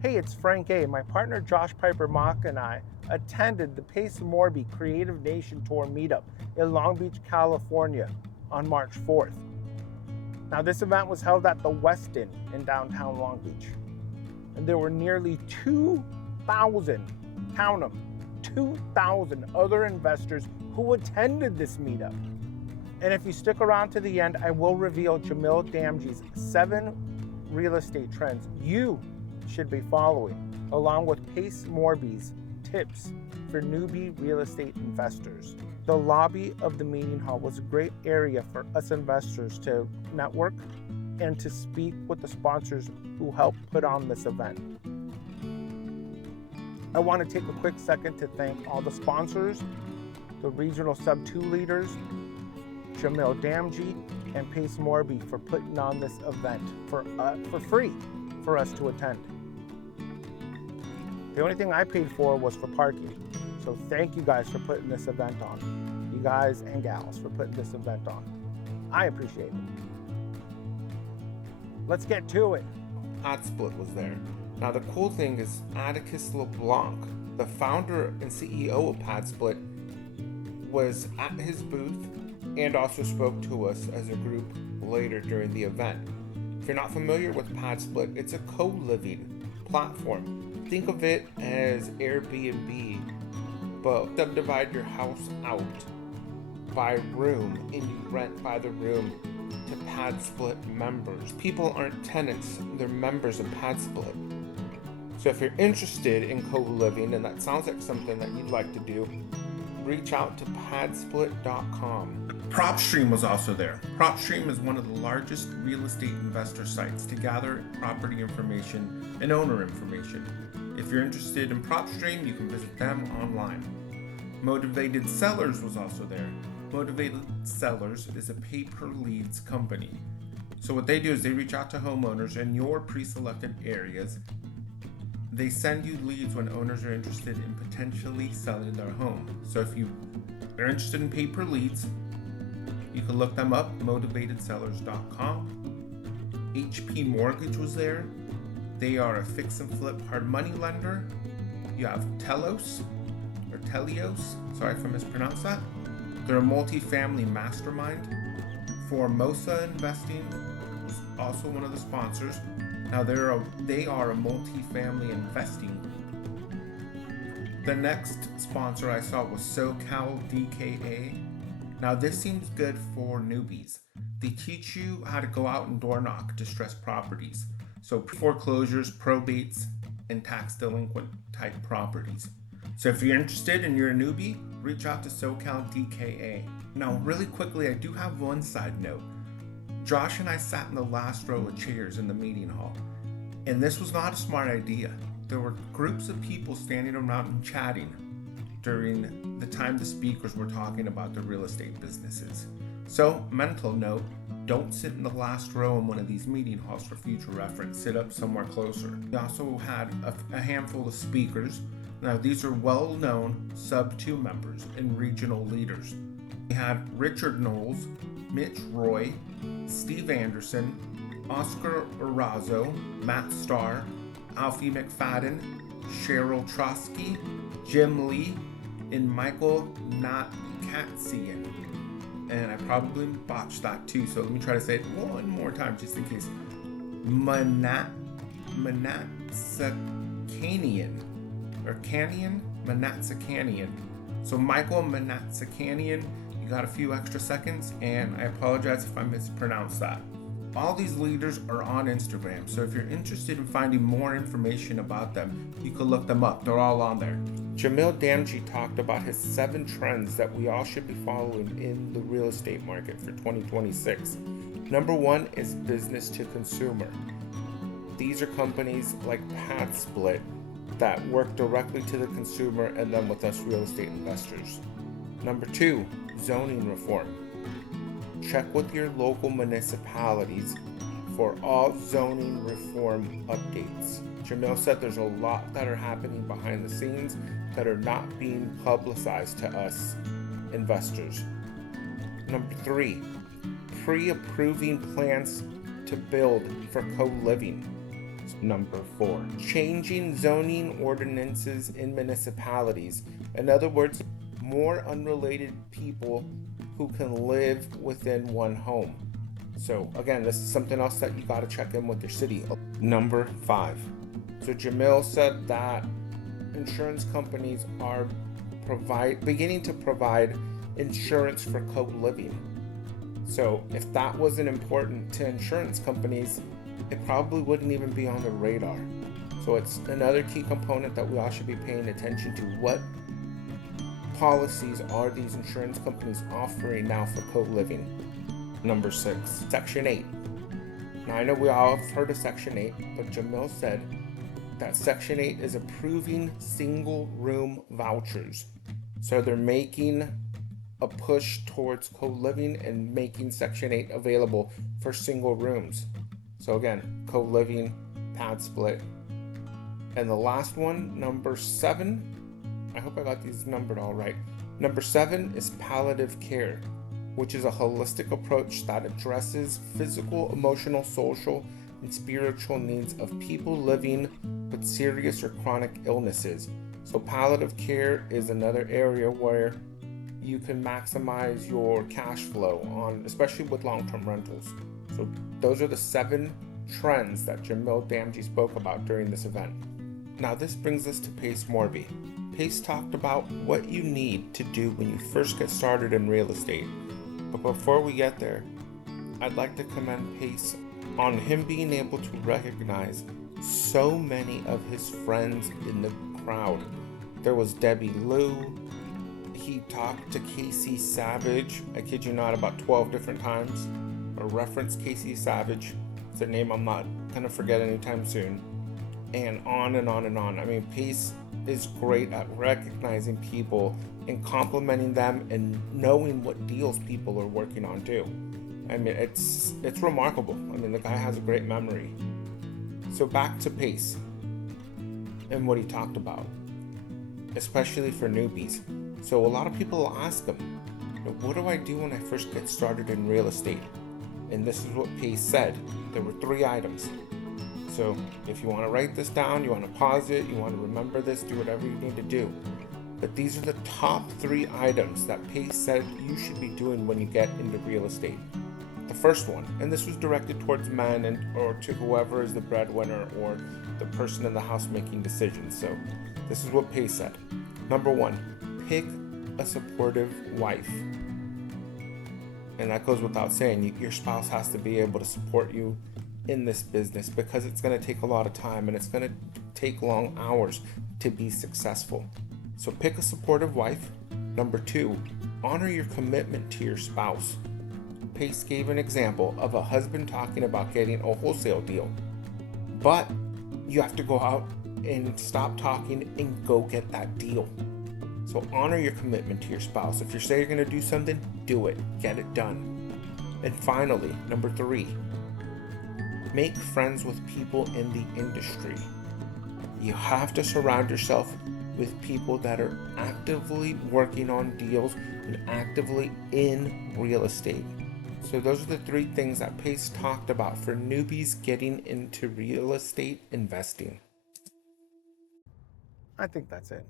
Hey, it's Frank A. My partner Josh Piper Mock and I attended the Pace Morby Creative Nation Tour meetup in Long Beach, California on March 4th. Now, this event was held at the Westin in downtown Long Beach, and there were nearly 2,000, count them, 2,000 other investors who attended this meetup. And if you stick around to the end, I will reveal Jamil Damji's 7 real estate trends you should be following, along with Pace Morby's tips for newbie real estate investors. The lobby of the meeting hall was a great area for us investors to network and to speak with the sponsors who helped put on this event. I want to take a quick second to thank all the sponsors, the regional sub 2 leaders, Jamil Damji and Pace Morby for putting on this event for free for us to attend. The only thing I paid for was for parking. So thank you guys for putting this event on. You guys and gals for putting this event on. I appreciate it. Let's get to it. PadSplit was there. Now the cool thing is Atticus LeBlanc, the founder and CEO of PadSplit, was at his booth and also spoke to us as a group later during the event. If you're not familiar with PadSplit, it's a co-living platform. Think of it as Airbnb, but subdivide your house out by room and you rent by the room to PadSplit members. People aren't tenants, they're members of PadSplit. So if you're interested in co-living and that sounds like something that you'd like to do, reach out to padsplit.com. PropStream was also there. PropStream is one of the largest real estate investor sites to gather property information and owner information. If you're interested in PropStream, you can visit them online. Motivated Sellers was also there. Motivated Sellers is a pay-per-leads company. So what they do is they reach out to homeowners in your pre-selected areas. They send you leads when owners are interested in potentially selling their home. So if you are interested in pay-per-leads, you can look them up, motivateldsellers.com. HP Mortgage was there. They are a fix and flip hard money lender. You have Telios, sorry if I mispronounced that. They're a multifamily mastermind. Formosa Investing is also one of the sponsors. Now they are a multifamily investing. The next sponsor I saw was SoCal DKA. Now this seems good for newbies. They teach you how to go out and door knock distressed properties. So foreclosures, probates, and tax delinquent type properties. So if you're interested and you're a newbie, reach out to SoCal DKA. Now really quickly, I do have one side note. Josh and I sat in the last row of chairs in the meeting hall, and this was not a smart idea. There were groups of people standing around and chatting during the time the speakers were talking about the real estate businesses. So, mental note, don't sit in the last row in one of these meeting halls for future reference. Sit up somewhere closer. We also had a handful of speakers. Now, these are well-known sub-2 members and regional leaders. We had Richard Knowles, Mitch Roy, Steve Anderson, Oscar Orazo, Matt Starr, Alfie McFadden, Cheryl Trotsky, Jim Lee, and Michael Natkatsian. And I probably botched that too, so let me try to say it one more time just in case. Manatsakanian, or Canian? Manatsakanian. So Michael Manatsakanian, you got a few extra seconds, and I apologize if I mispronounced that. All these leaders are on Instagram, so if you're interested in finding more information about them, you can look them up. They're all on there. Jamil Damji talked about his 7 trends that we all should be following in the real estate market for 2026. Number 1 is business to consumer. These are companies like PadSplit that work directly to the consumer and then with us real estate investors. Number 2, zoning reform. Check with your local municipalities for all zoning reform updates. Jamil said there's a lot that are happening behind the scenes that are not being publicized to us investors. Number 3, pre-approving plans to build for co-living. Number 4, changing zoning ordinances in municipalities. In other words, more unrelated people who can live within one home. So again, this is something else that you got to check in with your city. Number 5. So Jamil said that insurance companies are beginning to provide insurance for co-living. So if that wasn't important to insurance companies, it probably wouldn't even be on the radar. So it's another key component that we all should be paying attention to. What policies are these insurance companies offering now for co-living? Number 6, Section 8. Now I know we all have heard of Section 8, but Jamil said that Section 8 is approving single room vouchers. So they're making a push towards co-living and making Section 8 available for single rooms. So again, co-living, pad split. And the last one, number 7, I hope I got these numbered all right. Number 7 is palliative care, which is a holistic approach that addresses physical, emotional, social, and spiritual needs of people living with serious or chronic illnesses. So palliative care is another area where you can maximize your cash flow on, especially with long-term rentals. So those are the 7 trends that Jamil Damji spoke about during this event. Now this brings us to Pace Morby. Pace talked about what you need to do when you first get started in real estate. But before we get there, I'd like to commend Pace on him being able to recognize so many of his friends in the crowd. There was Debbie Lou. He talked to Casey Savage, I kid you not, about 12 different times, or referenced Casey Savage. It's a name I'm not going to forget anytime soon. And on and on and on. I mean, Pace is great at recognizing people and complimenting them and knowing what deals people are working on too. I mean, it's remarkable. I mean, the guy has a great memory. So back to Pace and what he talked about, especially for newbies. So a lot of people will ask him, what do I do when I first get started in real estate? And this is what Pace said. There were 3 items. So if you want to write this down, you want to pause it, you want to remember this, do whatever you need to do. But these are the top 3 items that Pace said you should be doing when you get into real estate. The first one, and this was directed towards men or to whoever is the breadwinner or the person in the house making decisions. So this is what Pace said. Number 1, pick a supportive wife. And that goes without saying, your spouse has to be able to support you in this business because it's going to take a lot of time and it's going to take long hours to be successful. So pick a supportive wife. Number 2, honor your commitment to your spouse. Pace gave an example of a husband talking about getting a wholesale deal, but you have to go out and stop talking and go get that deal. So honor your commitment to your spouse. If you say you're going to do something, do it. Get it done. And finally, number 3, make friends with people in the industry. You have to surround yourself with people that are actively working on deals and actively in real estate. So those are the 3 things that Pace talked about for newbies getting into real estate investing. I think that's it.